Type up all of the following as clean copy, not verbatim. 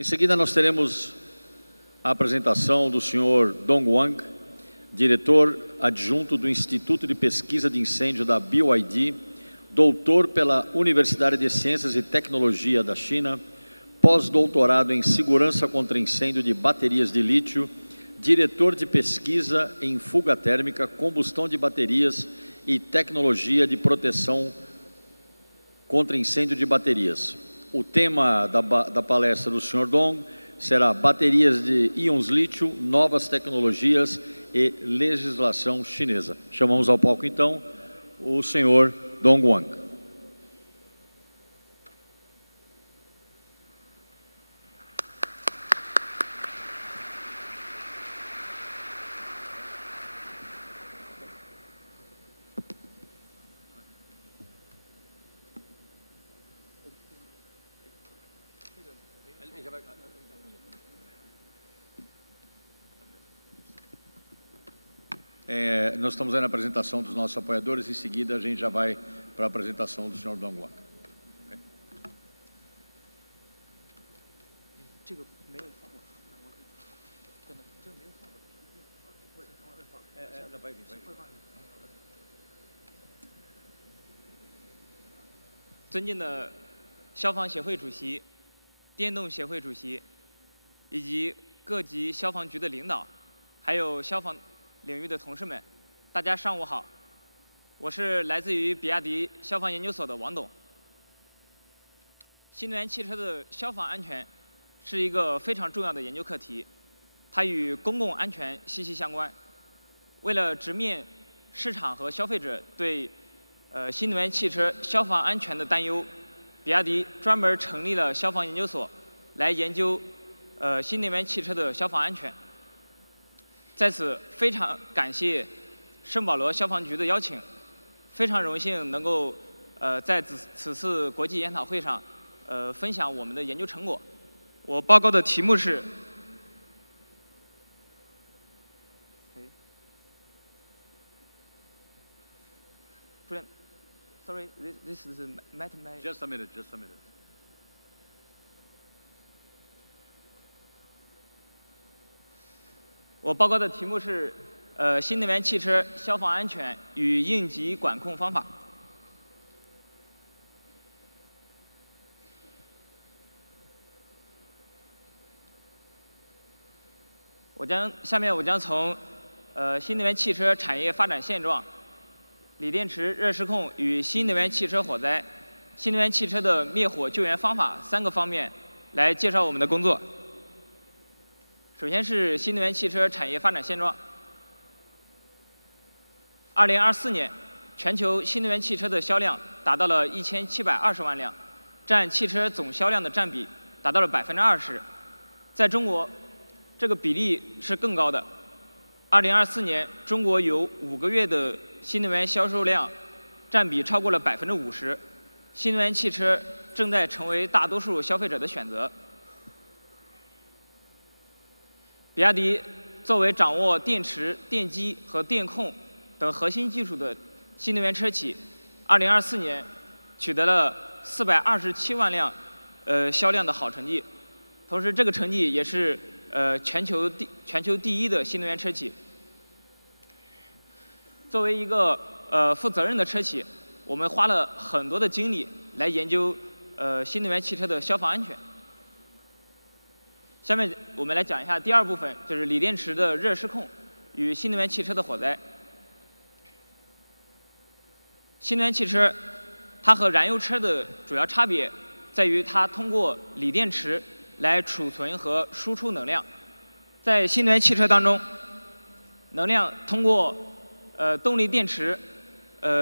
Em seguida, nós teremos a apresentação do senhor Dong Wang, diretor adjunto do Instituto de Pesquisa de Incêndio da BYD, doutor pela Universidade de Ciências e Tecnologia da China, pós-doutorado em Segurança contra Incêndio de Baterias de Lítio, diretor de pesquisa em fuga térmica, combustão de baterias e tecnologia de proteção contra incêndio de baterias. O tema da palestra do Sr. Dong será baterias de íons lítio, novas tecnologias e legislação chinesa. Chamamos ao palco, então, o Sr. Dong Wang. Nós estamos aí na apresentação dos nossos apoiadores, em seguida a gente já vai para a apresentação do Sr. Dong Wang.尊敬的消防协会主席、电动协会主席，以及各级消防局的领导，还有消防领域的同事们，大家上午好，我是来自于比亚迪消防研究所的王董。新能源汽车的消防安全是一个非常重要的研究课题，它与公共安全息息相关。为了直面市场和消费者对新能源汽车消防安全的担忧，比亚迪专门成立了消防研究所，来研究新能源汽车的消防安全。在此非常感谢圣保罗消防局的邀请，非常荣幸能够在此次国际研讨会上分享我们的研究成果。我报告的题目是，Sorry, this is mathematics. Just a minute, just a minute. 我报告的题目是新能源汽车消防安全与应急管控方法。下面我将从新能源汽车产业发展现状、锂电池热失控与新能源汽车火灾、新能源汽车的灭火救援方法3个方面来介绍我们的工作。首先是新能源汽车产业发展现状。2024年，全球新能源汽车的销量达到了1720万辆，占汽车总销量的占比达到了20%。在中国，这个比例是更高的。2024年，中国有5个月的新能源销售量占比超过了50%，新能源汽车正在成为大多数消费者的选择。比亚迪作为掌握电池、电机和电控等核心技术的新能源车企，2024年取得了427万辆销量的好成绩，同时这个成绩也是全球第一的新能源车企。作为一个负责任的车企，我们花了很多的精力来研究新能源汽车的消防安全。下面我们来讲一下第2部分，就是锂电池的热失控与新能源汽车的火灾。新能源汽车它和燃油车的主要差别在于它通过锂电池来储存和输出能量。在新能源汽车当中，能量通过动力电池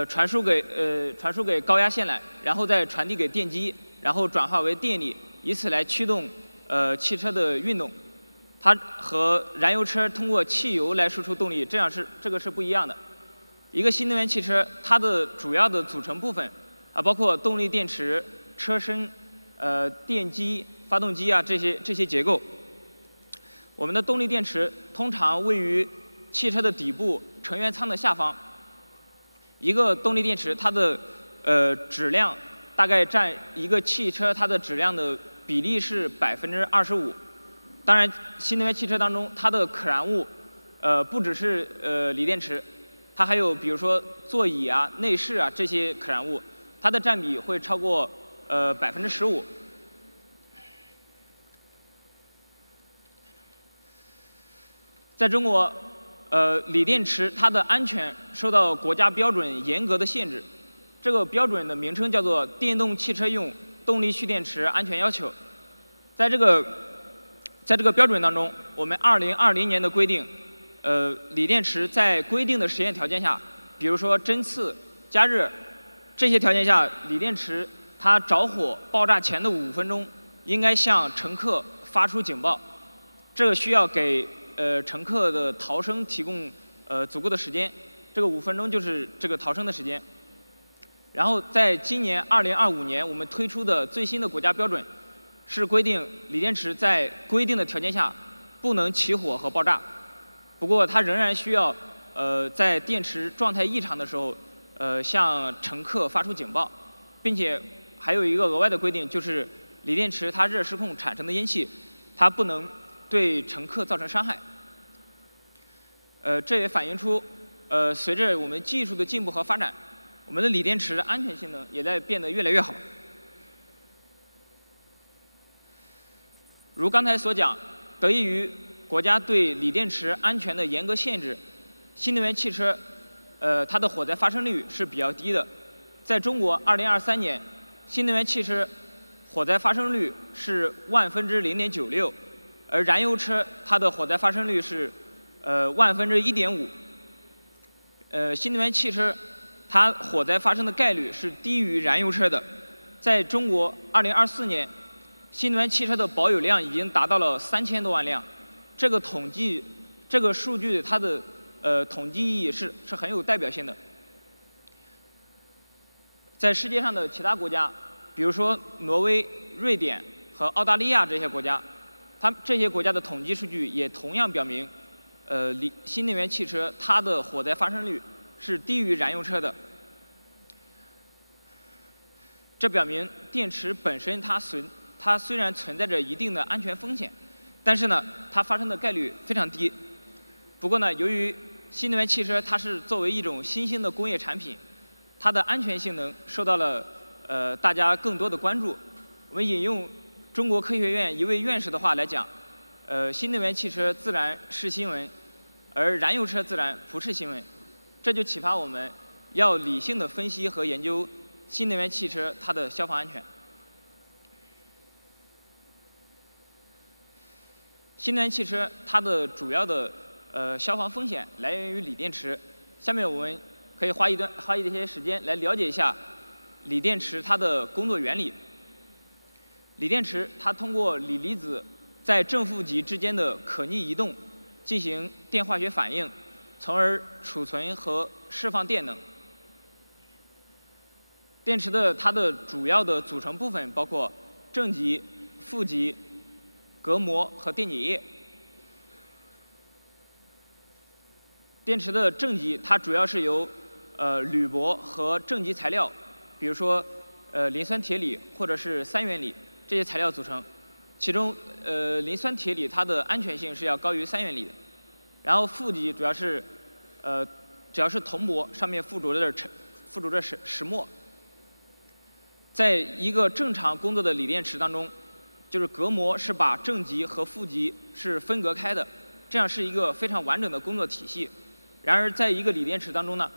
传输给高压线缆，然后再传递给电机，然后转化为电力，以此来驱动汽车的运动。它和燃油车通过汽油来输出动力，这个是不一样的。一个新能源汽车它的主要的组成部分包括动力电池、车身、电机、发动机这些结构。我们的动力电池通常位于汽车的底部成员舱的下方。一个动力电池它的质量大概占一个汽车它的质量的比例是25%。当然，新能源汽车当中它的可燃物，不只是锂电池，它还有比如说座椅啊、内饰啊这些可燃物，它的占比会超过15%。在中国，锂电池它的安全受到国家标准严格的限制。这个标准的名称叫做《电动汽车用动力蓄电池安全要求》。在这个标准当中，我们2020年的规定，锂电池在规定的实验条件下，比如说针刺、加热这些条件下，锂电池它着火爆炸前的5分钟，应该向乘客发出警报。这个需要给乘客的逃生提供足够的时间。这个5分钟就是这个逃生的时间。然后在今年2025年，我们推出的最新的国家标准是规定锂电池在规定的条件下不能起火和爆炸。不过它仍然需要在电池状态异常的时候，向乘客发出警报，并且还有一个额外的规定，就是锂电池它热失控产生的烟气，它不能对乘客造成伤害。这也反映出随着我们技术的进步和发展，我们的锂电池的安全性能也在变得越来越好。如刚才所讲，得益于国家对锂电池安全的严格限制，新能源汽车它的火灾发生率是比较低的。在中国，2023年新能源汽车火灾发生率是0.96%，而燃油车它的火灾发生率是1/1.5%。新能源汽车它火灾发生的概率是低于燃油车的。在中国，2024年新能源汽车的保有量已经达到了3000多万辆。这个数据它的统计意义是很有代表性的。在世界上的其他国家，比如说挪威、瑞典和澳大利亚这些国家，这些国家的统计数据也同样表明，新能源汽车它的火灾发生率是低于燃油车的。这表明电池本身它虽然存在着一定的安全风险，但是呢，它发生的概率非常低。不过呢，由于新能源汽车它是作为一种新兴的工业产品，它的安全性能受到了大家更多的关注。我们引用中国科学院一位院士的话来讲，新能源汽车自然是新闻，而燃油车自然不是新闻。这就启发我们要理性的分析和研究新能源汽车它的消防安全。新能源汽车它的主要的消防风险来源于锂电池。下面我们可以花一些时间来了解一下锂电池它的工作原理。锂电池它通过锂离子在正负极之间的可逆移动进行电化学反应，从而储存和释放电能。电池它的主要的组成部分包括正极、负极、隔膜和电解液。电池的正极它主要是由铝箔和正极材料，比如说磷酸铁锂或者是三元锂这些材料组成。其中磷酸铁锂它的安全性是要高于三元锂的。然后负极主要是只要是铜箔上面附着着石墨。在一个正常工作的锂电池当中，就是隔膜是把正极和负极是分隔开的，这样是一个非常完整的工作体系。然而，在一个锂电池当中呢，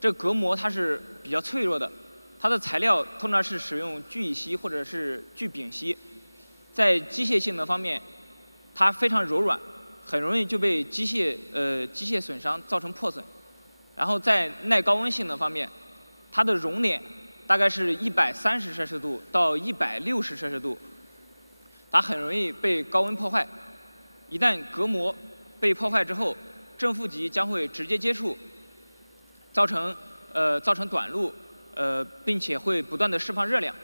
这隔膜它是比较脆弱的，它的材料通常是使用聚乙烯或者是聚丙烯，在机械性能方面，它非常柔软，很容易就被机械损伤造成破损。然后在耐高温性能方面，它的熔点大概是130摄氏度到160摄氏度，它很容易被高温破坏。一旦隔膜被破坏之后，正负极将会直接接触，造成短路，并且会不断的释放热量。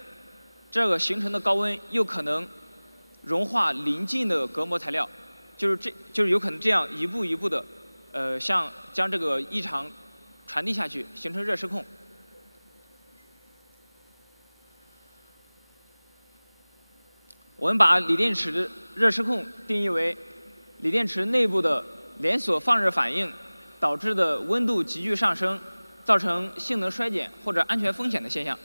这个形成的高温又可能融化邻近的隔膜材料，就是有可能这样一步一步的将这个异常传递下去，形成热失控。我们把锂电池的热失控定义为锂电池内部的连锁放热反应导致的温度急剧上升，造成性能衰减或者安全风险的现象。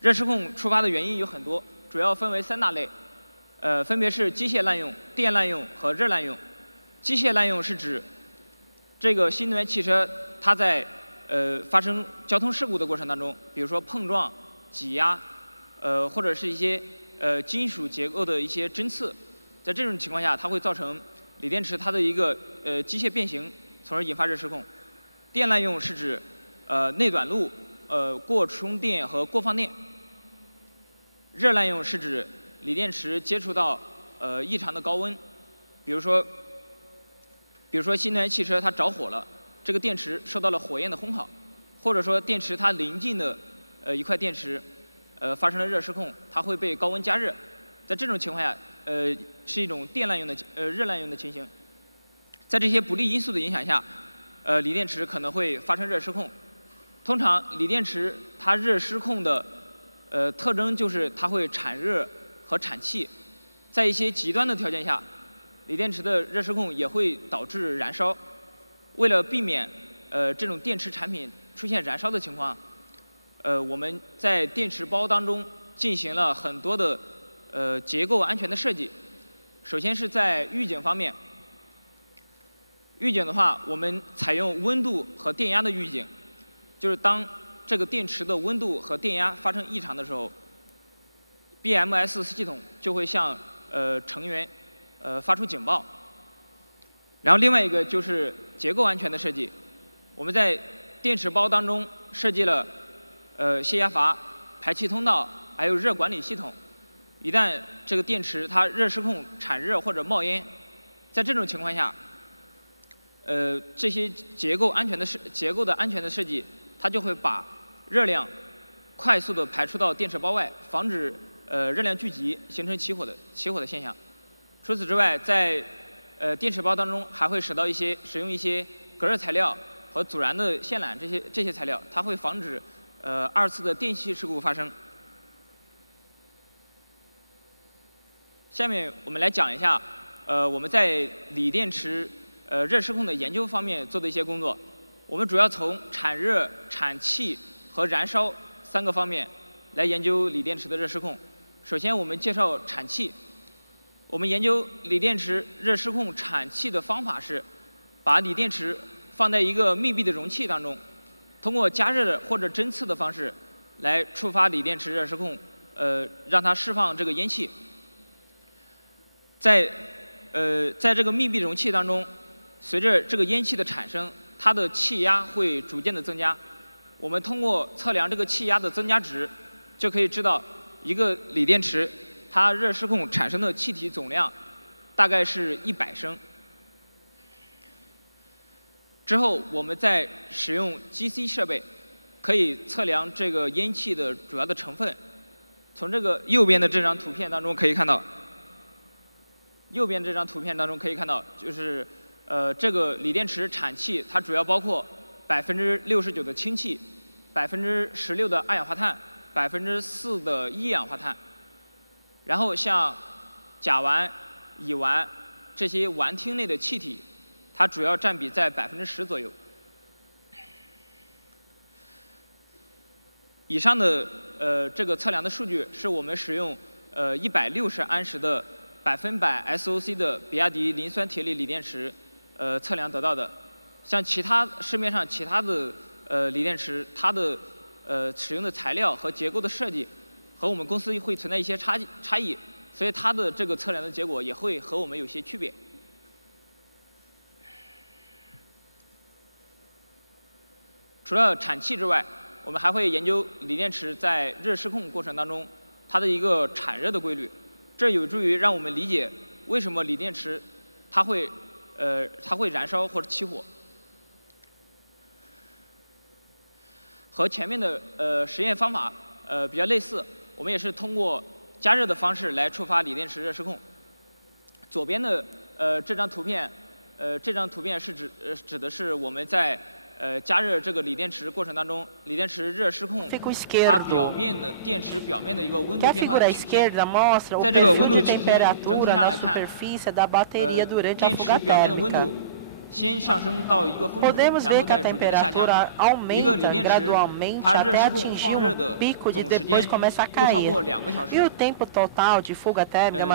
热失控触发的原因有很多，主要分为3大类，分别是机械滥用、电滥用和热滥用。机械滥用是指这个新能源汽车它在发生交通事故的过程当中，比如说碰撞、挤压，或者是一些金属结构的一些针刺，在这种情况下，它会造成锂电池它的一个机械变形，从而引发热失控。电滥用是指内短路、过充电和过放电。热滥用是指锂电池接触到异常的高温，比如说新能源汽车它着火了，这个电池受到了火焰的烘烤，或者说电池它临近的一块电池发生了热失控，它会被高温加热。在这种情况下，是一种电滥用的热滥用的情形。在这些不利因素的影响下，锂电池可能会发生热失控。通常锂电池它热失控的特征就是它会产热和产气，在一些极端的条件下，锂电池的热失控也会导致燃烧。为了避免这种电池产品出现燃烧的情况，我们在电池包当中进行了很多的结构安全的设计。首先是在预警方面，预警的话，我们采用温度和电压的预警，就是当这个电池的温度和电压发生异常的时候 ，BMS 系统就会向成员发出警报。然后另外一个就是结构安全的设计，我们在电池包当中设计了泄压阀、排气通道，还有热管理系统。一旦这个电池它热失控、产热或者冒烟，在这种情况下，这些结构的安全的设计，它就会把热量快速的排出到电池包外，防止热量聚集形成起火的现象。除此之外，在电池包当中还会使用一些隔热材料和阻燃的线缆这些材料，它会防止2次的电气事故发生。下面我们来讲一下我们在锂电池热失控的研究方面做的一些工作。我们主要从产热、产气和燃烧3个方面来研究锂电池的热失控。首先，我们介绍产气。我们研究锂电池热失控产气的方法是，把锂电池放在一个密闭的容器当中，通过加热或者针刺的方式来触发锂电池热失控，让它释放这个烟气。在这个密闭容器当中，随着这个烟气的产生，它的气压会逐渐的增加。我们通过测量这个气压的增加值，就可以知道一个锂电池它热失控产生的气体总量大概是100升。之后，我们再使用 GC 设备，可以测量这个烟气的主要的成分。从这个右边的这张图片当中可以看到，就是这个锂电池产气，它主要包括69%的氢气，16%的二氧化碳，4%的一氧化碳。然后像甲烷、乙烷这些烷烃类的气体，它主要占比在10%左右。以上的这个测量的数据是我们使用160安时的100% SOC 的比亚迪磷酸铁锂锂电池测量得到的。像市面上其他的锂电池，它的使用的材料和结构的设计和我们公司会存在一些差异，所以它的这个测量的结果也会和我们有些区别。除了产气之外，我们还会研究锂电池在热失控过程当中它的一个产热的规律，这有助于让我们理解为什么锂电池它会燃烧或者起火。和前面的实验方法比较类似，我们也是通过加热的方式来触发锂电池热失控。左边的这张图片是指的是我们在加热这个锂电池过程当中，锂电池热失控它电池表面的一个温度变化的曲线。在这个温度曲线整体上来看，电池表面的温度先上升到一个峰值，然后再逐渐的下降。一个锂电池它热失控放热的总时间不超过2个小时。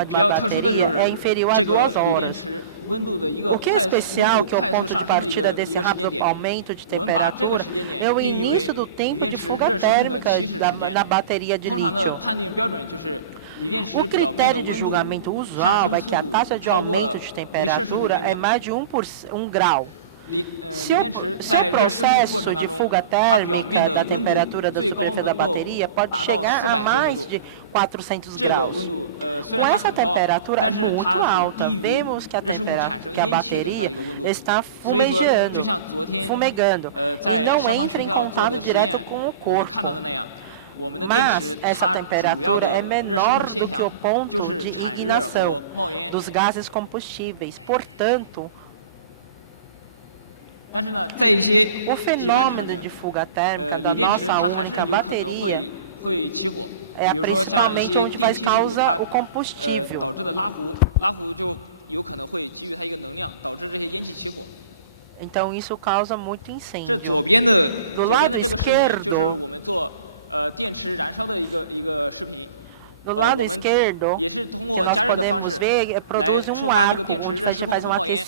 比较特殊的就是这个锂电池温度的一个温度快速上升的一个时间点。我们把这个时间点定义为锂电池热失控的起始时间。通常的判定标准就是锂电池表面的温度上升速度超过了1摄氏度每秒。锂电池在热失控过程当中，它表面的温度最高能够达到400摄氏度。这个温度虽然它很高，但是它是低于热失控产生烟气的它的一个温度。所以说，就像昨天在消防学校做的实验我们看到的那样，我们的电池它主要的热失控现象就是产热和冒烟。但是呢，在一些极端场景，锂电池它还是有可能会起火。比如说像一些电气事故，它导致的拉壶就有可能会给予它一个能量，导致这些烟气起火。这左边的这个视频就是我们做电池燃烧的一个视频。我们也是通过加热的方式来触发这个电池热失控和冒烟。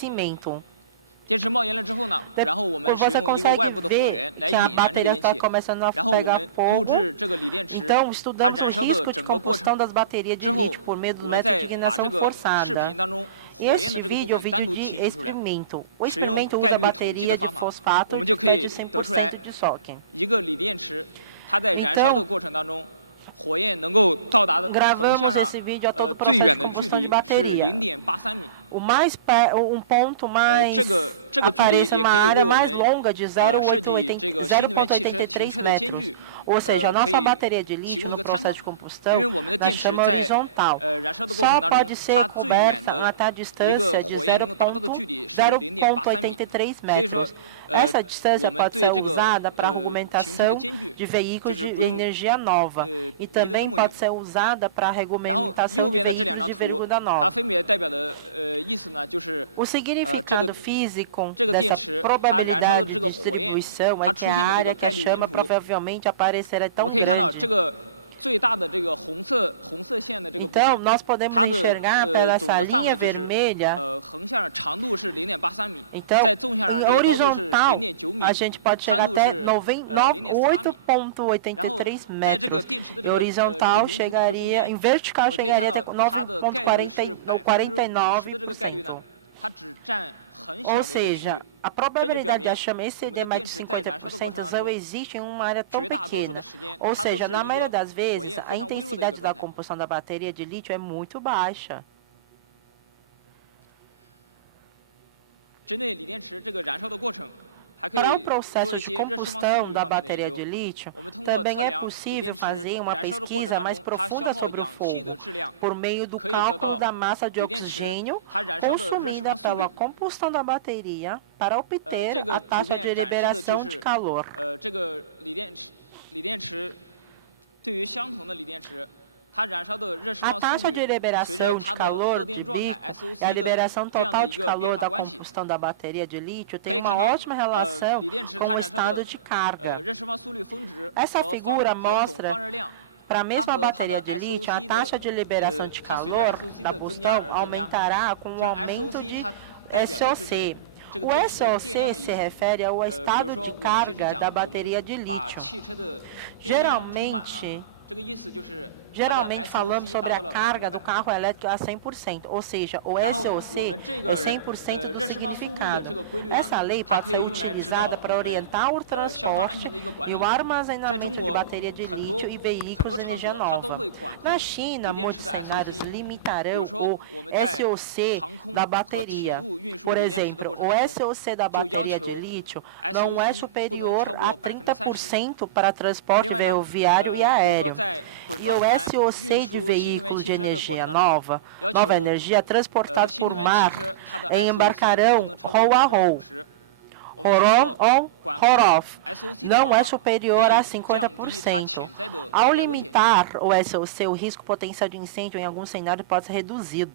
电池冒烟了之后呢，然后我们使用一个外部的火源来引燃这个烟气，然后我们录制这个锂电池它燃烧的整个过程，之后我们再把这个视频当中火焰的这个部分单独提取出来，使用概率统计的方法，我们就可以得出来一个锂电池它在燃烧的过程当中，火焰能够到达的横向上最远的距离是0.83米。这个距离也可以为我们设计这个新能源汽车停车的间距可以提供一个参考。因为我们的电池在燃烧的过程当中，它最远的一个火焰能够达到的距离是0.83米，所以说我们对这个停车的间距就是不用离得那么远。然后右边的这2张图，它分别代表的意思呢，就是这个电池它燃烧的这个火焰，它出现的这个概率云图，我们可以看到这个最大的这个红色线的这个部分，它的总的范围就是横向长度是0.83米，在纵向上这个高度是0.9米，宽度是0.48米。然后在这个电池的这个云图的这个中间，我们可以看到它的概率是50%的这个概率呢，它只占很小的一个区域，这就表明我们的电池在燃烧的过程当中，绝大多数的时间它都是一个火焰非常微弱的一个状态。针对锂电池这个燃烧的过程，还可以做一些热释放速率方面的研究。我们通过测量锂电池燃烧的过程当中，它消耗氧气的质量，可以得到锂电池它燃烧的热释放速率。这个图片展示的就是这个锂电池对于相同的锂电池，它燃烧的热释放速率随着它的荷电状态 SOC 的这样的一个变化关系，可以看到锂电池它燃烧的热释放速率峰值和总放热量，它和它的 SOC 的它随着 SOC 的增加而增加。就是 SOC 它代表的就是这个电池的电量的意思。比如说我们平时讲，我们把汽车的电量充满了，这个意思就是它的 SOC 达到了100%。然后我们这个热释放速率的这个规律呢，它可以用来指导我们消防安全的一个管理。在中国很多场所它都会管控锂电池的 SOC。比如说我们在航空和铁路运输锂电池的过程当中，就要求 SOC 不能超过30%。另外呢，比如说在滚装船运输新能源汽车的过程当中，要求新能源汽车它的 SOC 不能超过50%。我们通过管控 SOC 的方法，可以降低它潜在的火灾危险性。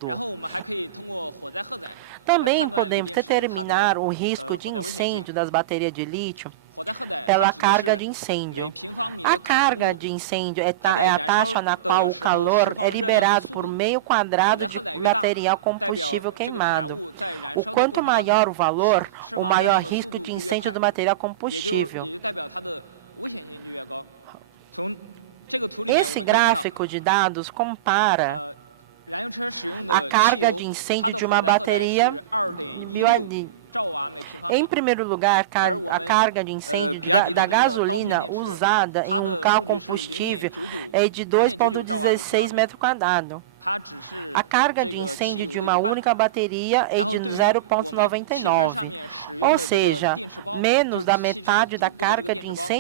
然后我们还可以通过火灾荷载来判断锂电池它的火灾危险性。火灾荷载它指的是每平方米的可燃物，它在燃烧的时候释放热量的速度。火灾荷载越大，代表这个可燃物在燃烧的过程当中释放热量的速度就越快，也就代表它的危险性就越高。从这个图里面我们可以看到，燃油车使用的汽油，它的火灾荷载是2.16兆瓦每平方米，而我们比亚迪的这个刀片电池，它的数据是0.99兆瓦每平方米，它只是这个汽油的一半。然后对于我们汽车上面使用的这个电池包，就是汽车底部的这个电池包，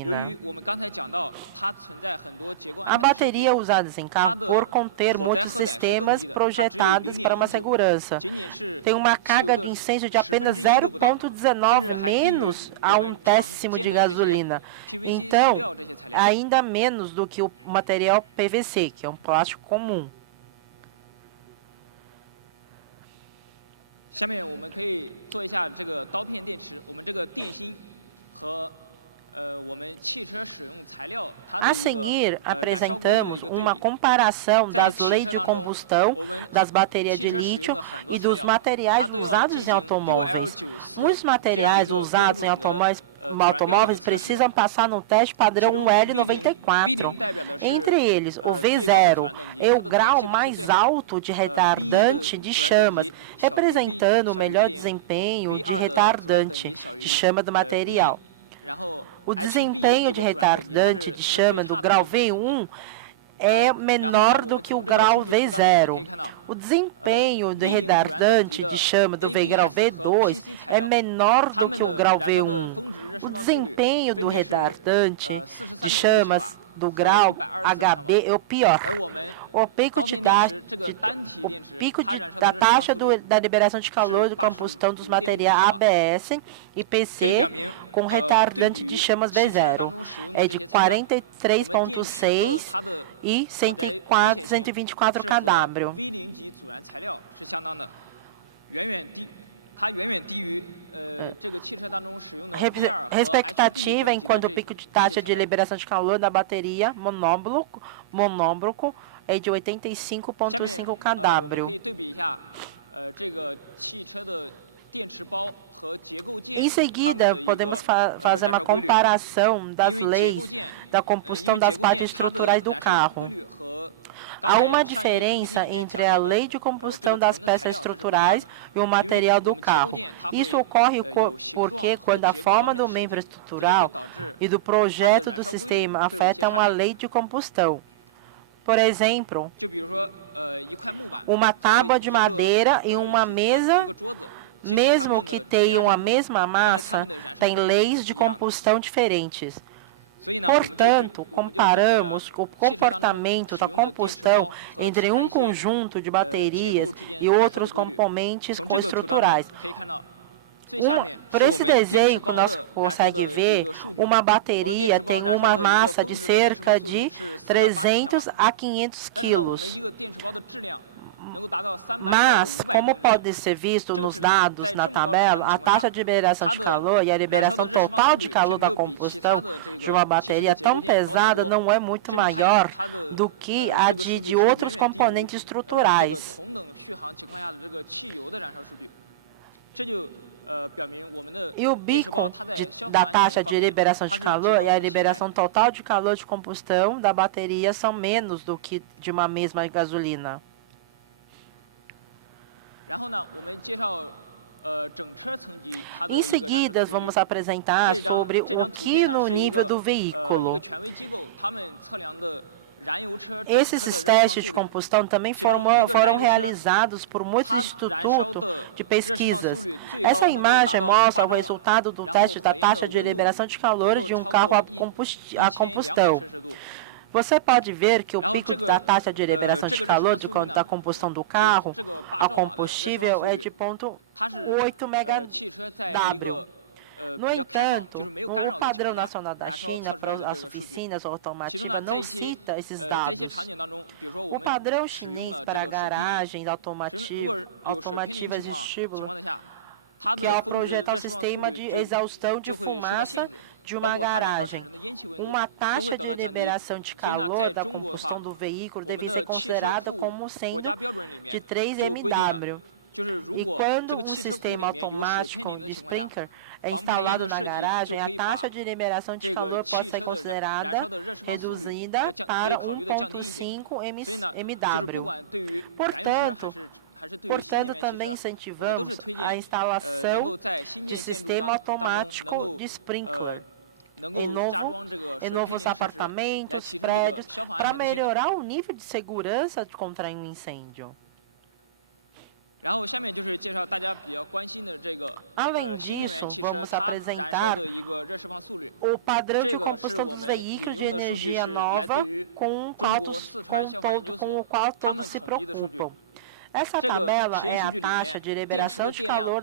由于我们刚才讲到它存在很多结构安全的设计，它的火灾荷载是更低的，它只有0.19，仅仅是汽油的1/10都不到，甚至还低于我们常见的这些 PVC、塑料这些材料。下面我们可以做一下这个刀片电池，我们这个电芯和我们汽车使用材料它的一个燃烧规律的一个对比。在汽车当中，我们汽车使用的很多材料，它都要进行 UL94这样一个标准的阻燃标准的测试。其中 V0 代表的是最高的阻燃等级，它的阻燃性能是最好。V1 的阻燃等级小于 V0，V2 的阻燃等级小于V1，然后 HB 这个阻燃等级它是最差的一个阻燃等级。然后呢，我们从这个数据图当中我们可以看到，V0 阻燃等级的 ABS 和 PC 材料，它们的燃烧的峰值热释放速率分别是43.6千瓦和124千瓦，而我们刀片电池这个单体电池，它燃烧的热释放速率是85.5千瓦。这就表明，对比于汽车当中使用的这些材料，我们电池的它的火灾危险性是和 V0级阻燃材料是相当的，它远远低于这个汽车当中使用的 V2 和 HB 等级的这些材料。下面我们可以对比一下这个汽车的电池包和结构件它们的一个燃烧规律，因为结构件它的燃烧规律和刚才上一页 PPT 里面讲到的这个纯的材料它是不一样的，因为我们结构件它会有形状和结构方面的设计，这就会导致它的燃烧规律会有一些差别。就比如说一块木板和一个椅子、一个桌子，即使它们的质量相同，但是它们的燃烧规律也是不一样的。所以呢，我们就对比了汽车当中使用的电池包和其他一些结构之间燃烧的规律。从这个图当中可以看到，最下面是我们电池包的燃烧的一个数据。我们电池包燃烧的一个峰值的热释放速率是480千瓦，但是呢，我们一个电池包的质量能够达到300到500公斤，这个质量在这么高质量的情况下，它的燃烧的热释放速率却没有比其他的这个汽车的结构件高太多，甚至它的这个数据是远远低于这个同等续航情况下的这个汽油的燃烧数据。这就表明我们的电池包它在消防安全方面它是值得我们信赖的。然后呢，我们介绍整车层级它的一个燃烧的规律。这张图片呢是一个权威机构他们测量的燃油车整车的热释放速率，其中一个燃油车它燃烧的热释放速率最高能够达到8兆瓦，然后火焰的温度能够超过1200摄氏度。然后这个热释放速率呢，这个8兆瓦的热释放速率，它是汽车在一个比较开放，就是没有干扰的情况下燃烧测出来的这个数据。其中呢，在一些场景当中，比如说我们使用了这个水培林如果有水偏离情况下，它的峰值热释放速率就会受到限制，包括它燃烧产生的烟气温度都会得到降低。所以呢，在中国的话，我们的汽车库国家标准里面就规定了，就是如果这个汽车库里面有水偏离的情况下，防排烟的设计就可以把这个汽车的燃烧的热释放速率可以考虑的降低一些。所以呢，就是不管对于燃油车还是对于新能源汽车，我们都是推荐能够在新建建筑当中能够加装这个水偏离的设施，来提升这个消防安全的性能。然后下面就是介绍大家比较关心的这个新能源汽车它燃烧的一个热释放速率。这个是我们引用的数据，是来自于中国四川消防研究所他们统计的数据。这个实验数据里面，电池的电量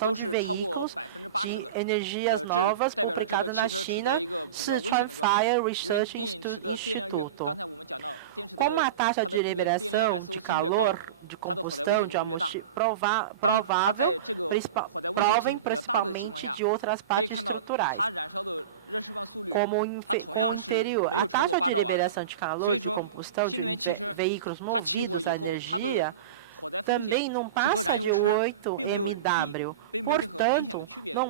都是超过80%的，这代表着这个汽车处在一个比较危险的状态，因为电池的电量刚才我们讲到，电池的它的这个电量 SOC 越高，它的火灾危险性就越大。当它在这个火灾危险性比较大的情况下，可以看到它燃烧的热释放速率，它同样是没有超过8兆瓦的。所以说，新能源汽车它起火以后，它的火灾风险是和燃油车并没有任何明显的区别的。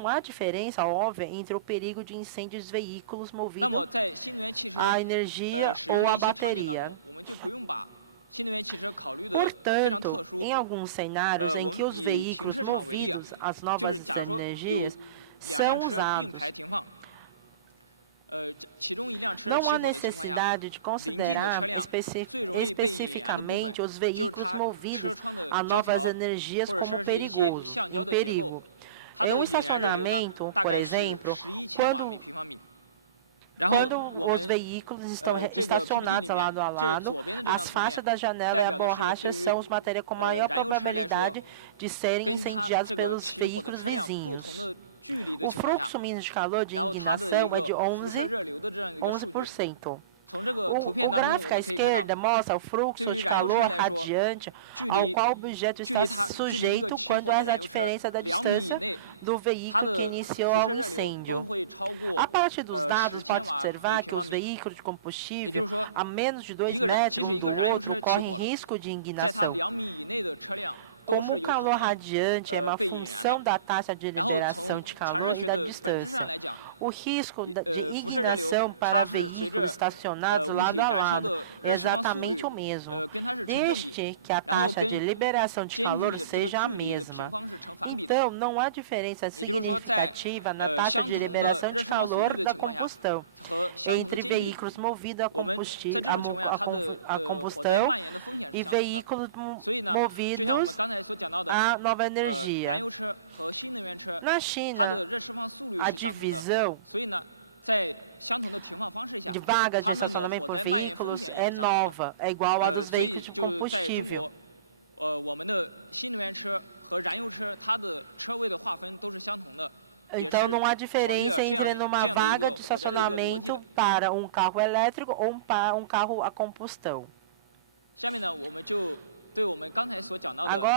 那么在新能源汽车使用的一些场景当中，我们就不用把新能源汽车考虑的非常特殊。我们以停车场为例啊，就是假如说有2辆车并排停放，其中1辆车起火的情况下，邻近的车辆最容易被引燃的部分就是它车窗的胶条，或者说是一些橡胶的结构，它的引燃热流呢大概是11千瓦每平方米。然后我们这个 PPT 里面，这左边的这张图片，代表的是对于燃油车来说，跟它这个起火的车辆不同的距离的情况下，然后它的一个辐射热流的这样一个数据。从这个图片当中我们可以看到，对于燃油车来说，距离一个起火的燃油车2米以内，它的辐射热流都会超过10千瓦每平方米。也就是说，即使一个燃油车起火了，在它2米以内的车辆都是有可能被引燃的。然后从传热学的本质上来讲，辐射热流它是随着物体燃烧的热释放速率跟它是成正比，然后跟间距的这个距离的平方是成反比的。也就是说，在相同的热释放速率的情况下和相同的间距，我们在这种情况下，它的火灾蔓延的风险是相同的。所以呢，就像我们刚才所讲到的，燃油车和新能源车，它的热释放速率是相同的。所以呢，在相同的停放方式下，它们的火灾蔓延风险也是相同的。所以就在中国，我们的新能源车和燃油车，它的车位的划分都是相同的，也是考虑了这样的一个火灾的一个逻辑的。下面呢，我们就对我们刚才所讲到的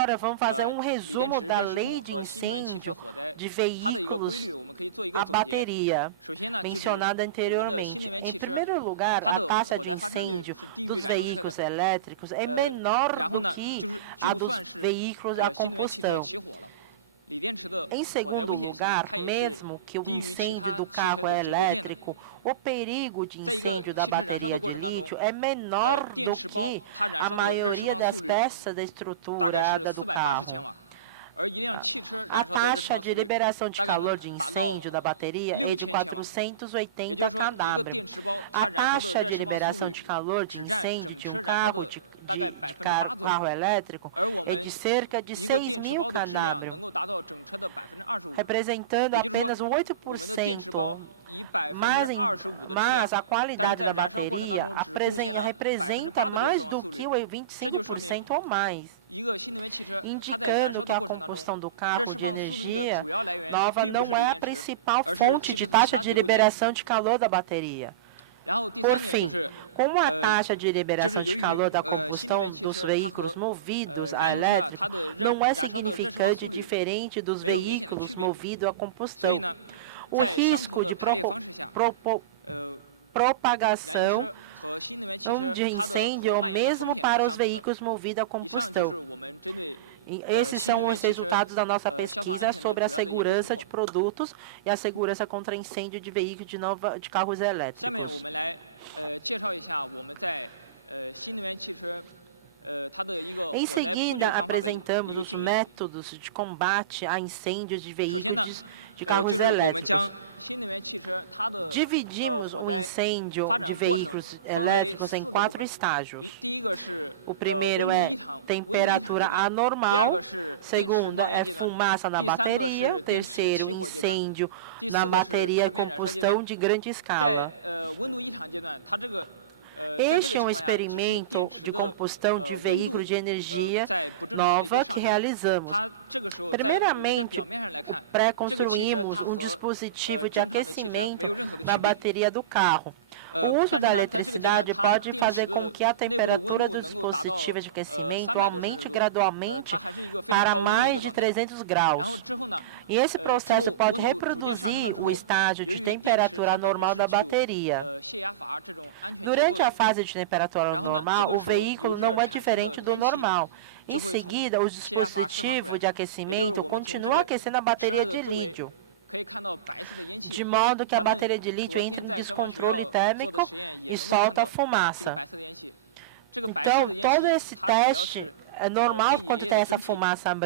锂电池热失控和新能源汽车火灾它的一个规律，我们可以做一个总结。首先呢，就是我们的新能源汽车，它的火灾发生率是低于燃油车的。然后呢，就算是新能源汽车起火了，锂电池的火灾危险性它也是低于其他汽车的结构件的。在一个汽车燃烧的过程当中，电池包它燃烧的热释放速率大概是480千瓦，而一辆汽车燃烧的热释放速率大概能达到6000千瓦。也就是说，一个电池包它燃烧的热释放速率只占整车燃烧的大概8%左右，而我们一个电池包的质量能够达到整车的25%。也就是说，我们的电池包以25%的质量，但是在燃烧过程当中只贡献了8%的热释放速率。这就说明，一个新能源汽车它在燃烧的过程当中，热释放速率的主要来源并不是锂电池，而是汽车的其他结构件。然后第3点就是由于新能源汽车它和燃油车啊，它的燃烧的热释放速率没有明显的区别，所以呢，在相同的排列方式下，燃油车和新能源汽车它的火蔓延的风险是相同的。以上就是我们针对新能源汽车消防安全的主要的研究成果。下面我们来介绍一下我们在新能源汽车它的一个火灾扑救方法的一个经验。首先呢，就是我们将新能源汽车它的火灾发展过程分为4个部分。第一个是温度异常阶段，第二个是电池冒烟阶段，第3个是电池起火阶段，第4个是全面燃烧阶段。在温度异常阶段，它在这个情况下，只是电池的温度在不正常的一个上升。它这个时候我们在表面上来看，这个汽车它和正常的汽车没有任何的区别。但是呢，在这个阶段，它电池的内部的温度能够达到300多摄氏度，它还是一个非常高温的一个状态。然后之后呢，温度逐渐上升了之后，由于电池它本身是具有泄压阀这种安全结构的，然后呢，这个时候由热产生的烟气就会从泄压阀释放出来，也就是我们从这个车的周围可以看到白色的烟气。咱们昨天在消防学校做的实验也能够看到这个白色的烟气。这个白色的烟气它主要是电解液的蒸汽，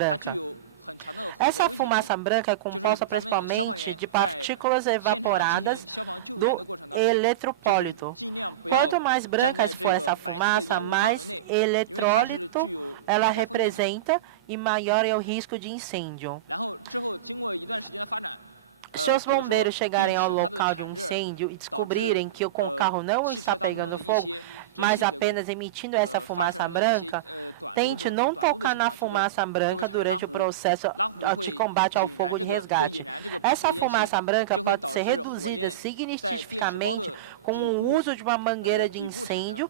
它具有很强的火灾危险性。就是咱们消防员在现场进行消防救援的过程当中，就是尽量不要站在这个白色的烟雾范围内，因为它是具有火灾风险的。然后之后经过一段时间的发展，比如说电池它的产热导致汽车当中的一些电气结构发生一些短路的情况，就会产生拉弧，拉弧会引燃这个白色的烟气，就会导致火焰在电池包的底部产生，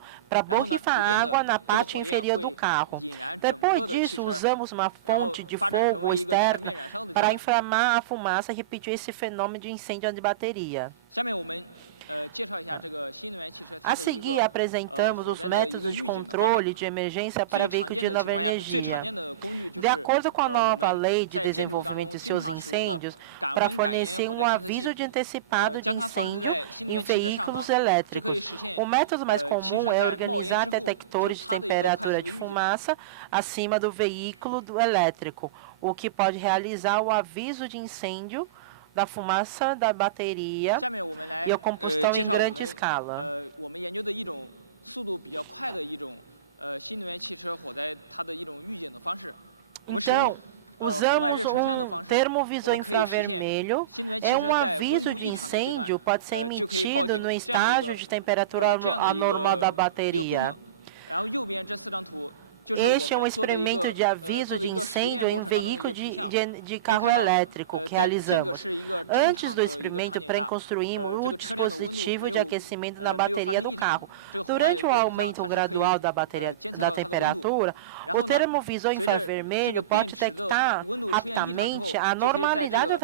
然后呢，逐渐的这个火焰会引燃整个的汽车，然后发展成为一个全面燃烧的阶段。下面我们介绍一下这个新能源汽车它的一个火灾的一个预警的方法。最常见的情况下，最常见的工具就是我们在建筑当中经常使用的感温感烟火灾探测器。将它放置在新能源汽车上方，就可以实现汽车在冒烟之后，就是它的一个快速的预警。下面我们来介绍我们研究的一种速度比较快的一种新能源汽车火灾它的一种预警的方式。我们使用红外热成像的方式，我们可以实现新能源汽车在温度异常的阶段就可以报警这样的一个功能。然后右边这4张图就是我们做的一个实验过程当中的一个图像，可以看到在这个是一个正常的一个场景下，这个车辆的温度没有发生异常，这个红外热成像它是可以监测到它的温度。然后呢，随着这个电池的温度出现异常之后，就可以在这个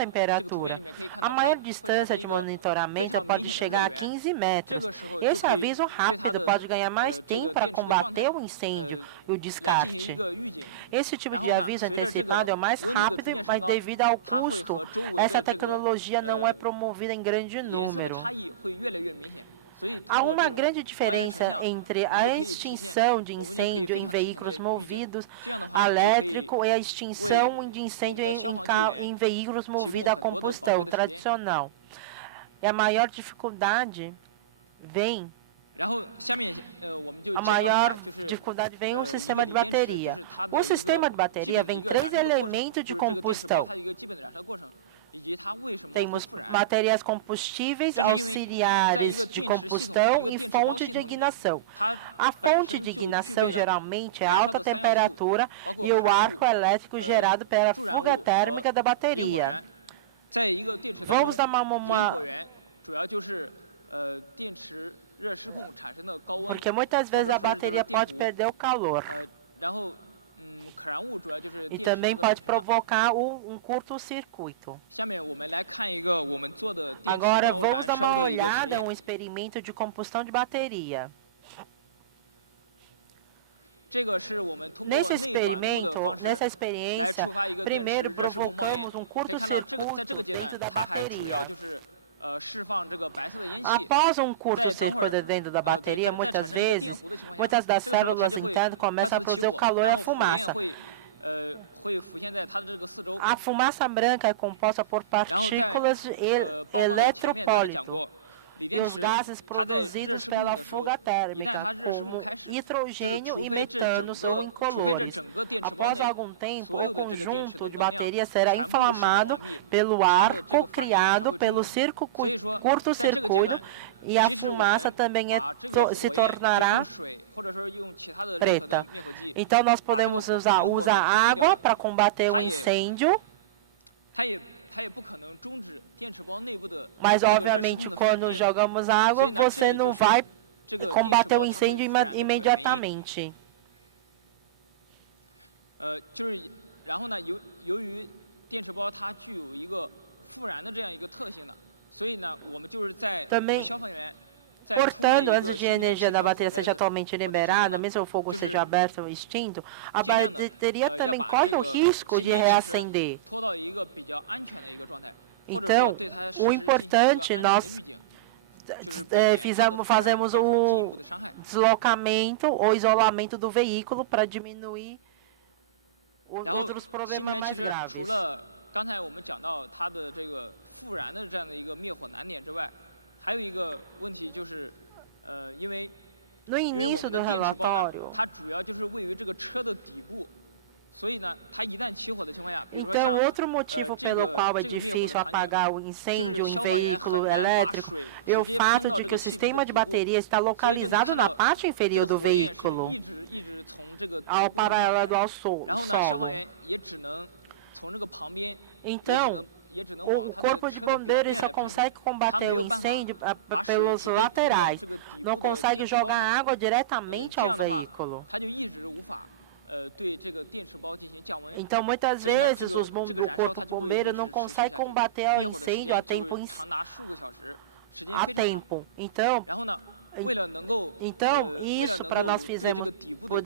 图片里面可以看到它会产生一个非常明显的热源，这个时候就可以对它的这个电池的状态来进行一个预警。然后呢，随着这个温度的逐渐升高，它会和周围的这个颜色的差异会越来越明显。所以通过这种红外热成像，我们就可以非常提前的预警。这样的话就可以为我们的消防救援提供很多的宝贵的时间。然后下面我们就介绍一下，就是一个锂电池，就是它的一个基本的一个燃烧的过程，就是这个电池包它一个基本的燃烧过程，以及它为什么会复燃。这是因为在一个电池包系统里面，它本身就具备了燃烧的3要素，包括可燃物、助燃物和引火源。在一个电池当中，引火源主要就是电池热失控产生的高温，或者说是就是电弧。然后可燃物主要就是电池它的本身了。下面我们来看一个我们做的电池包燃烧的一个实验。这个是我们通过内短路的方式来触发一个电池热失控冒烟。可以看到，在这个阶段，它还主要就是释放这个白色的烟气。再等会儿，在产生一个电弧的情况下，这个时候它就会快速的起火，然后火焰会浮现在它的这个四周。然后在报告的前面咱们讲过，锂电池它在热失控的时候，一旦它热失控开始，就是除非这整个电池包内所有的这个电池的能量全部释放完毕，它的这个反应才会终止。所以说，在这个阶段，即使我们把这个火焰就是用水或者说用其他的任何的灭火剂，把这个明火给扑灭掉了，它也不可能终止电池包内部的这个热失控的反应。所以呢，这也就是这个电池包它会复燃的主要原因。然后呢，由于电池包它具有一个复燃的这样一个特性呢，所以呢，我们消防员在扑灭一个新能源汽车火灾之后呢，就是尽量的要把这个新能源汽车拖到一个比较安全的一个状态，或者说对它实时进行一个安全的预警，就是避免它的复燃造成进一步的伤害。然后，新能源汽车除了刚才我们讲到它的这个复燃的这样的一个灭火难点之外，还有一个问题就是，因为我们的电池包呢，它主要就是位于这个车的底部，所以呢，它一旦起火的情况下，比如说像这个灭火的场景，就是消防员很难把水直接喷到这个汽车的底部，所以就能看到这个火焰是一直从这个底部的冒出来。然后呢，消防员也只能从这个旁边，也只能往他的车的表面来喷水，他没有办法把水直接喷到这个底部的电池包上面。这样的话，他就一直无法对这个电池包进行降温，所以呢，这个燃烧它就会一直持续下去，灭火的时间就会长达数个小时，时间非常长。然后呢，为了能够对这个底部的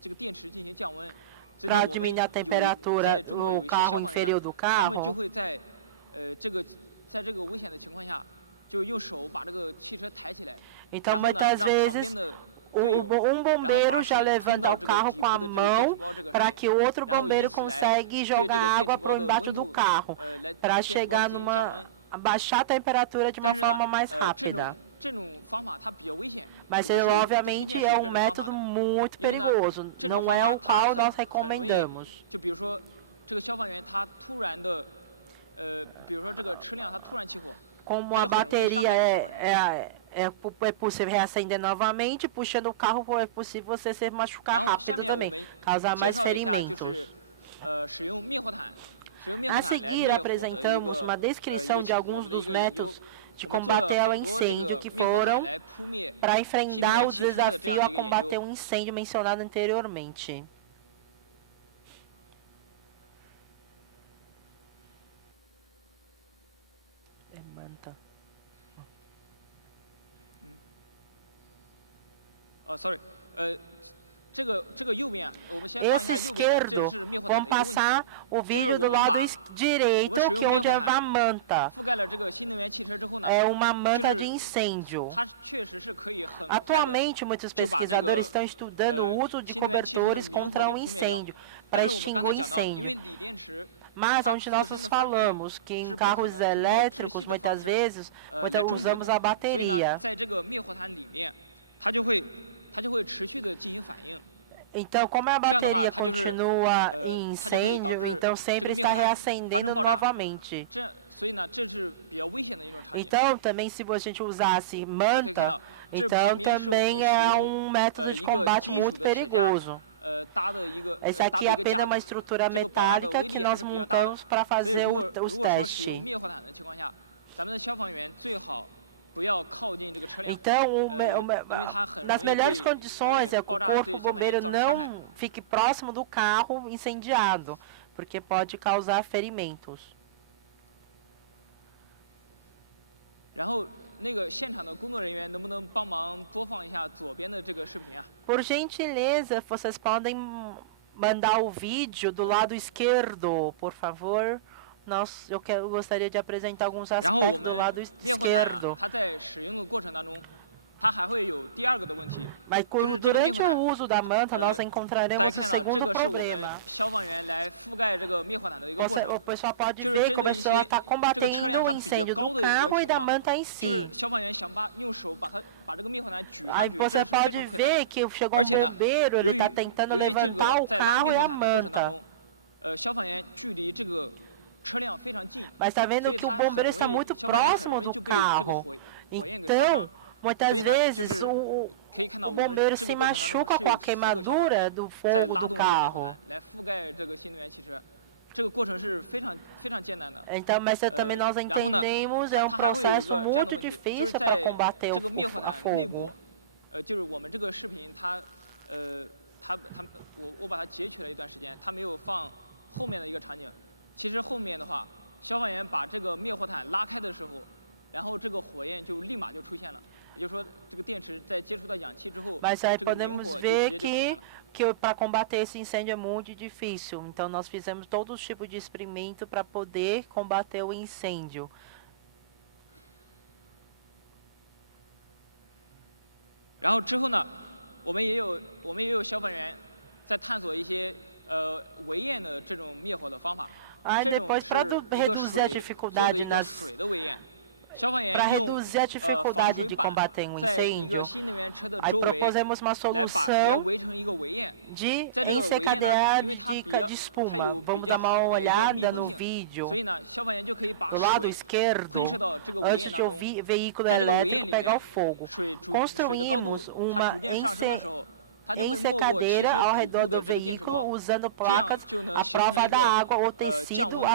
这个电池进行降温，所以呢，我们在中国有一些消防员啊，他们就会在这个危险的情况下，就用手把这个汽车抬起来，然后呢，让旁边的队友，然后把水喷到这个底部的这个电池包这个上面，然后以此来对这个电池包的温度，电池包进行降温。但是呢，这种方法它比较危险，我们是不推荐使用这种方法的，因为呢，这种方法它很容易，就比如说这个消防员他突然的，比如说这个车辆它突然起火，它就很容易伤害到消防员。然后下面我们介绍一下，就是使用灭火毯来灭火的我们的一个研究。我们做了很多这个灭火毯来扑灭新能源汽车的这样的一个研究。sorry， 这个右边啊，我们先放一下右边的，这是灭火毯的一个问题，就是我们使用灭火毯覆盖了这个新能源汽车之后呢，就是它确实是可以很快的就把这个新能源汽车的明火给扑灭掉。但是我们刚才讲到，因为锂电池它自身的反应是不可能通过窒息的方式来终止的，所以呢，在这个灭火毯里面，它就会持续的进行反应。这样的话，它就会导致这个灭火毯发生爆炸。所以呢，这是比较危险的一种场景。大家可以看到，这旁边是我们使用一个金属的铁架搭的一个架子，这个爆炸的威力还是比较大的。所以如果说使用灭火毯的情况下，咱们的消防员最好不要靠近这个车辆，因为它很容易对爆炸对消防员造成伤害。然后那个现场的工作人员能不能帮忙播放一下左边的这个视频啊？然后我们灭火毯啊，它在使用的过程当中，它还会有第二个的问题，就是这个灭火毯，大家看到这个是我们消防员来覆盖这个灭火毯的一个过程，就是针对一些这个车辆它比较高的一个情况，就是消防员想用手把这个灭火毯举上去，这是非常困难的。而且呢，由于这个在拉灭火毯的过程当中，消防员距离这个车辆非常近，所以消防员很容易就被这个火焰给烧伤。所以呢，就是可以看到我们这个过程当中是有4个消防员在拉动这个灭火毯来覆盖这个新能源汽车，这个过程是非常非常艰难的。然后呢，它还会有一个这样的问题，就是在这个灭火毯内部，就是我们这个视频我把它截取了一段时间，它没有放后面的一个场景。其实后面的话，消防员把这个灭火毯拉开的时候，然后这个火焰就立马就出现了，也就是说这个电池在接触到氧气之后，这个明火就直接就出现了。然后之后呢，我们也有消防员在探索一些围堰的这种灭火的方法。这种是一个做的一个水的围堰，消防员用防水板在一个新能源车的周围来围成一个围堰。在这个围堰呢，因为它有比较好的一个密封性，所以呢，消防员就可以把水喷射到这个围堰当中。在这个围堰里面，水的高度它逐渐上升的时候，它就会没过汽车底部的这个电池包，这样就能形成一个降温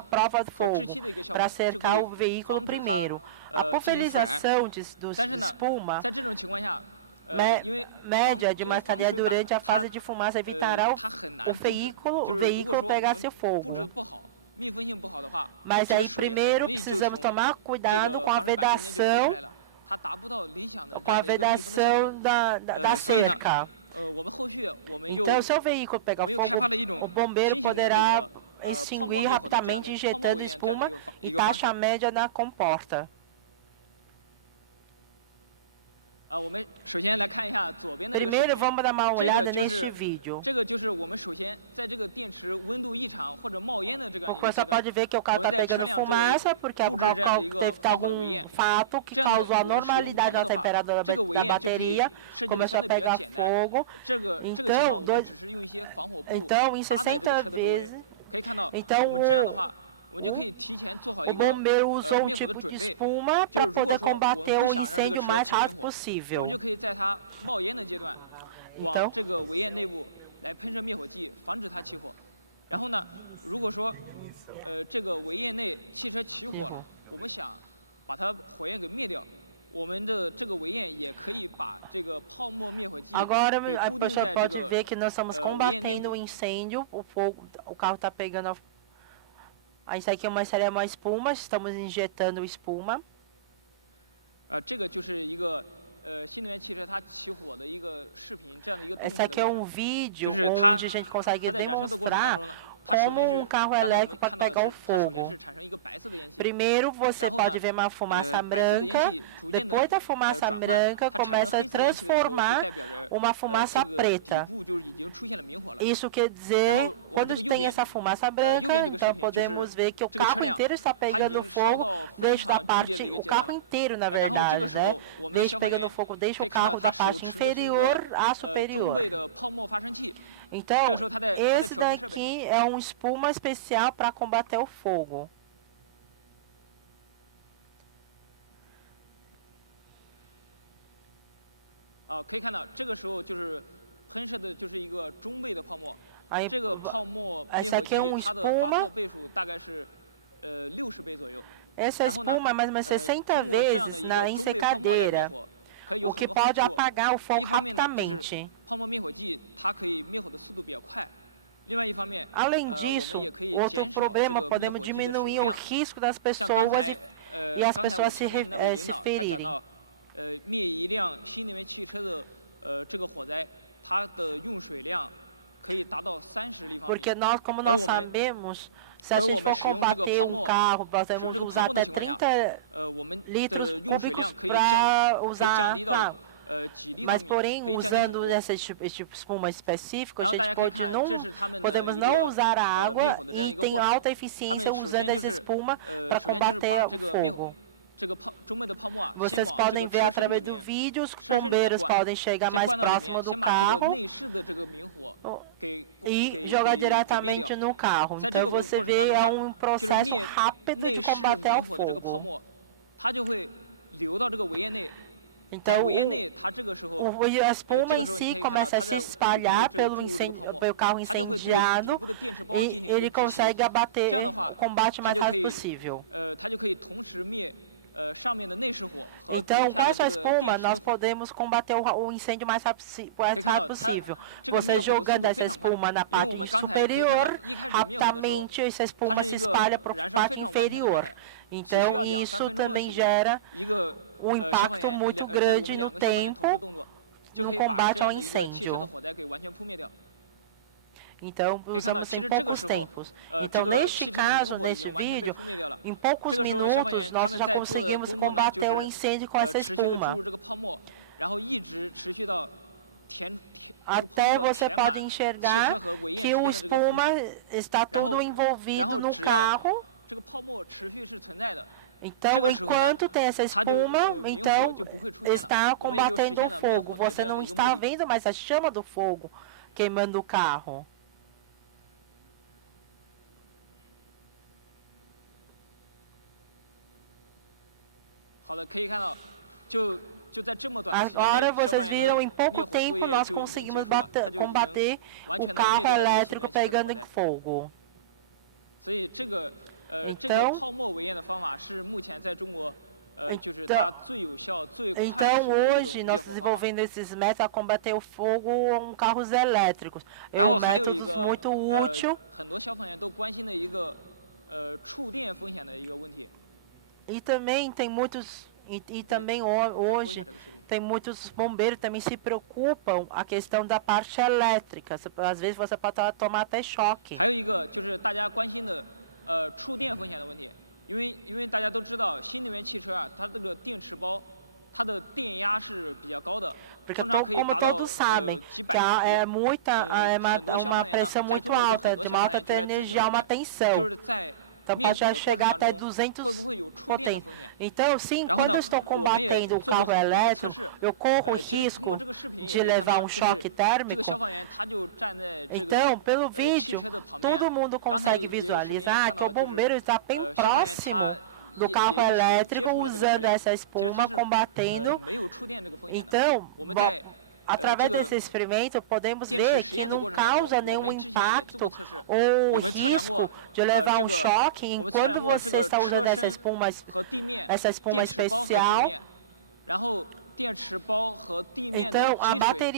和窒息的一个效果，就可以防止它进行复燃。但是呢，在这种情况下，因为防水板它很难布置，就是如果说我们布置的不好，密封性不好的话，这个水很容易就从这个防水板中间就流出来了，它达不到理想的这样的一个密封的效果。所以呢，我们后续我们又开发了一种新型的这个泡沫灭火的这样的泡沫围堰这样的一个方式。我们首先来看一下左边的这个视频，这个就是我们首先在这个电池温度异常或者冒烟的这样一个阶段，我们在车辆周围布置这样的一个防火的围堰。这样的我们使用泡沫的话，这个围堰就可以设计的相对比较简单。这个情况我们只是用一些防火布搭在这个车的周围，可以看到我们这样的话，我们就可以提前做好一个灭火的准备。就是如果说我们不想让这个车起明火，我们就可以在它冒烟的阶段，往这个围堰内部来喷射灭火剂，防止它起火。然后呢，如果说这个围堰内汽车起火了，我们想把它火焰给灭掉，我们的这个围堰也可以把这个泡沫灭火剂给固定在这个围堰内部。这个就是一个新能源汽车它起火的一个视频，这样的一个动态的过程。就是它在燃烧的过程当中呢，它首先是刚才我们看到的是，它首先是产生一个白色的烟气，然后呢，白色的烟气逐渐的转换，它产生黑色烟气的时候，就代表着这个底部就已经出现了明火了。然后我们这个右边这个视频就是这个车辆它已经烧到非常剧烈的一个阶段了。然后这个时候，我们的消防员可以看到，他手持的是一个中倍的泡沫发生器。这个时候，他在调试设备。可以看到，这个时候就是喷射的就是一个中倍的泡沫。这个泡沫灭火剂它的发泡倍数大概是60倍左右。然后呢，通过这样的一个中倍泡沫来灭火，可以有很多好处。一方面呢，就是泡沫灭火剂它可以灭火的速度比较快；另外一方面，我们也可以减少这个灭火剂的使用量。像刚才我前面的那位领导他讲到，灭一辆新能源汽车的这个火灾，它的用水量可以达到30立方米，而我们使用这个泡沫的情况下，我们的用水量可以降低到几立方米，可以降低很多。然后大家可以看，这是他们的一个灭火的这样一个过程。他们首先就是把这个中备的泡沫啊，先往这个车身里面灌，先灌到里面，先把这个内饰的这个明火给灭掉。在这个过程当中呢，就是灭内饰明火的这个泡沫，它就会流到这个围页内，在围页内，它这个时候你可以看到，它在底部这个注入这个泡沫，它就会对底部的电池包进行一个窒息，这样的话，它就可以同时灭上面的内饰火和底下的这个电池的火。可以看到，它这个灭火的速度非常快。因为我们刚才可以看到，一开始灭火的时候，它是一个燃烧非常完全的状态，只需要2-3分钟的时间，一个消防员我们2个消防员同时动作，就可以把这样的一个汽车的火灾给完全扑灭掉。可以看到，其实这个时候，这个汽车的明火已经完全被扑灭掉了。这个时候，消防员他们在做的工作呢，就是持续的注入这个泡沫，然后一直持续到这个泡沫填满汽车和围焰之间的这个缝隙，然后只要这个泡沫持续是存在的，这个时候呢，它就明火就不会出现了，我们也就实现了灭火的这样的一个目的。好的，可以看到，就在这么短的时间内，消防员的灭火作业就已经结束了，它就已经完全的灭掉了这个新能源汽车的火灾。所以这个泡沫围焰的方法是目前在中国就是它最有效、最快速的一种灭火方法。然后还有一个很多消防员都关心的一个触电风险的一个问题。可以再播一下这个视频。还有一个就是大家关心的触电风险的问题，因为大家都知道新能源汽车啊，它这个电池包它的电压是比较高的，通常可以达到几百伏。很多消防员呢，在中国就很多消防员就来咨询我们，就是在灭火的过程当中会不会有触电的风险？然后呢，我们也做过很多的测试。其实通过这个视频也可以看到啊，就是这个消防员他就站在这个汽车的旁边。刚才也有视频也看到，就是消防员他也用手接触了这个车辆，其实他是没有触电这个风险的。我们在这个电池实验的过程当中，我们之前也做过测试，我们测量过这个车身和地面、电池包和地面，然后电池包和地面的积水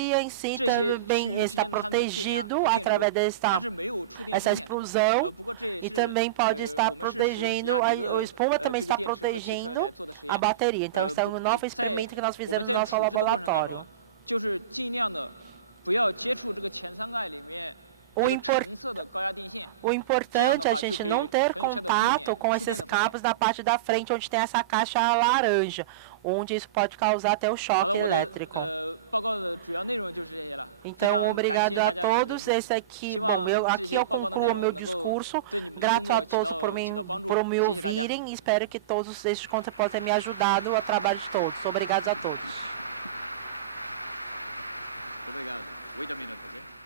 这些区域之间的它们的电压和电流，它是没有触电风险的。不过这也是我们是使用比亚迪的这个电池和汽车来做的实验。我们在处置的过程当中，就是尽量的不要接触这个前舱盖里面那个橙色的高压电线，这样的话就可以很有效的避免触电的风险。好了，我的报告的主要内容就是这些了，非常感谢大家的聆听，希望这些报告的内容能够对你们的工作起到帮助，谢谢大家。Obrigado. Wait a minute, okay?